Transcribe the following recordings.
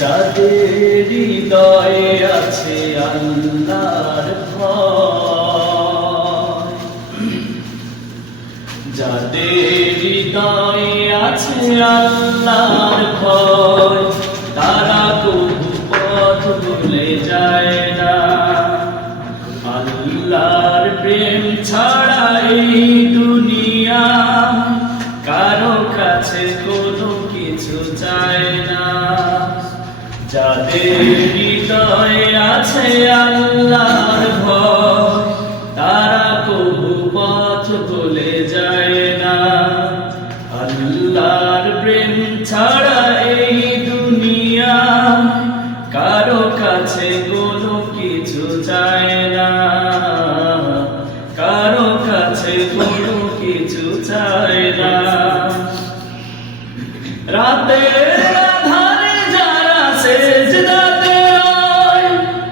যাদের হৃদয়ে আছে আল্লাহর ভয়, যাদের হৃদয়ে আছে আল্লাহর ভয়, তারা কবু পথ ভুলে যায় না। আল্লাহর প্রেম ছাড়া এই দুনিয়া কারো কাছে কোনো কিছু চায় না। যাদের হৃদয়ে আছে আল্লাহর ভয়, তারা কবু পথ ভুলে যায় না। আল্লাহর প্রেম ছাড়া এই দুনিয়া কারো কাছে কোনো কিছু চায় না, কারো কাছে কোনো কিছু চায় না। রাতের আধারে যারা সেজদাতে রয়,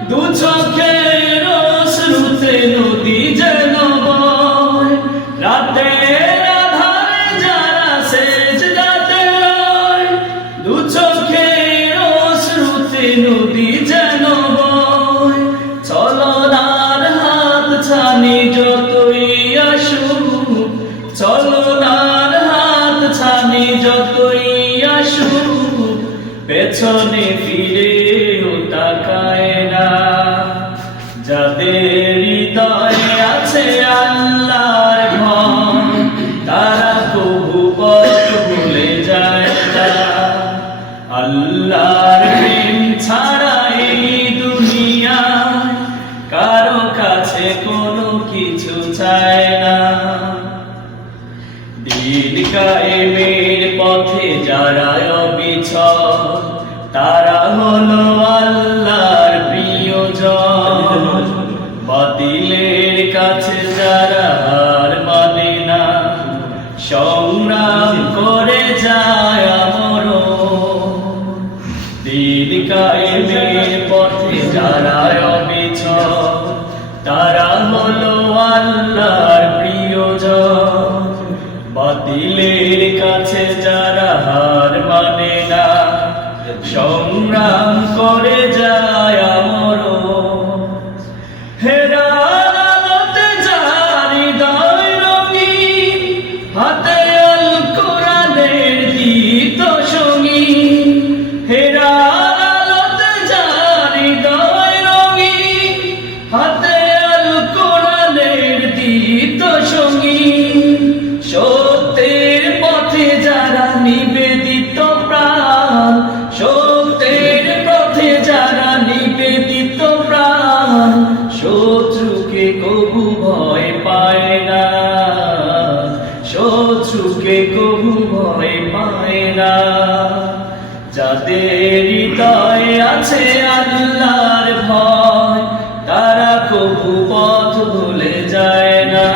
দু চোখের অশ্রুতে নদী যেন বয়। রাতের আধারে যারা সেজদাতে রয়, দু চোখের অশ্রুতে নদী যেন বয়। চলনার হাত ছানি যতই আসুক, চলনার হাত ছানি যতই আসুক, পেছনে ফিরেও তাকায় না। যাদের হৃদয়ে আছে আল্লাহর ভয়, তারা কবু পথ ভুলে যায় না। আল্লাহর প্রেম ছাড়া এই দুনিয়ায় কারো কাছে কোনো কিছু চায় না। দিন কায়েমের পথে যারা অবিচল, তারা হলো আল্লাহর প্রিয়জন। বাতিলের কাছে যারা হার মানে না, সংগ্রাম করে যায় আমরণ। দিন কায়েমের পথে যারা অবিচল, তারা হলো আল্লাহর প্রিয়জন। বাতিলের কাছে যারা হার মানে না, সংগ্রাম করে যায় আমরণ। হেরার আলোতে যার হৃদয় রঙিন, হাতে আল কোরআনের গীত সঙ্গীন। হেরার আলোতে যার হৃদয় রঙিন, হাতে আল কোরআনের গীত সঙ্গীন। সত্যের পথে যারা নিবেদিত প্রাণ, সত্যের পথে যারা নিবেদিত প্রাণ, শত্রুকে কবু ভয় পায় না, শত্রুকে কবু ভয় পায় না। যাদের হৃদয়ে আছে আল্লাহর ভয়, তারা কবু পথ ভুলে যায় না।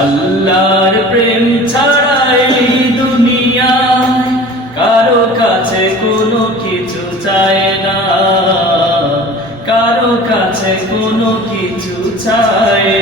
আল্লাহর প্রেম ছাড়া এই দুনিয়ায় কারো কাছে কোনো কিছু চায় না, কারো কাছে কোনো কিছু চায়